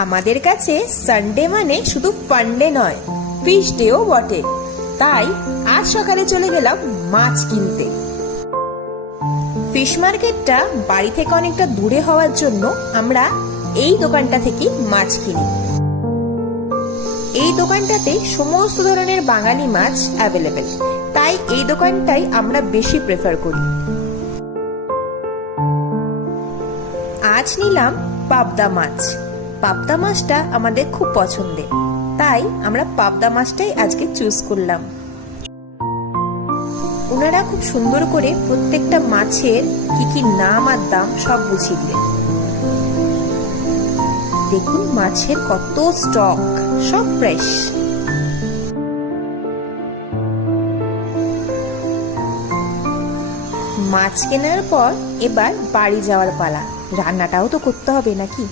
আমাদের কাছে সানডে মানে শুধু ফান্ডে নয়, ফিশ ডেও বটে। তাই আজ সকালে চলে গেলাম মাছ কিনতে। ফিশ মার্কেটটা বাড়ি থেকে অনেকটা দূরে হওয়ার জন্য আমরা এই দোকানটা থেকে মাছ কিনি। এই দোকানটাতে সমস্ত ধরনের বাঙালি মাছ অ্যাভেলেবেল, তাই এই দোকানটাই আমরা বেশি প্রেফার করি। আজ নিলাম পাবদা মাছ। পাবদা মাছটা আমাদের খুব পছন্দের, তাই আমরা পাবদা মাছটাই আজকে চুজ করলাম। ওনারা খুব সুন্দর করে প্রত্যেকটা মাছের কি কি নাম আর দাম সব বুঝিয়ে দিলেন। দেখুন মাছের কত স্টক, সব ফ্রেশ। মাছ কেনার পর এবার বাড়ি যাওয়ার পালা। রান্নাটাও তো করতে হবে নাকি।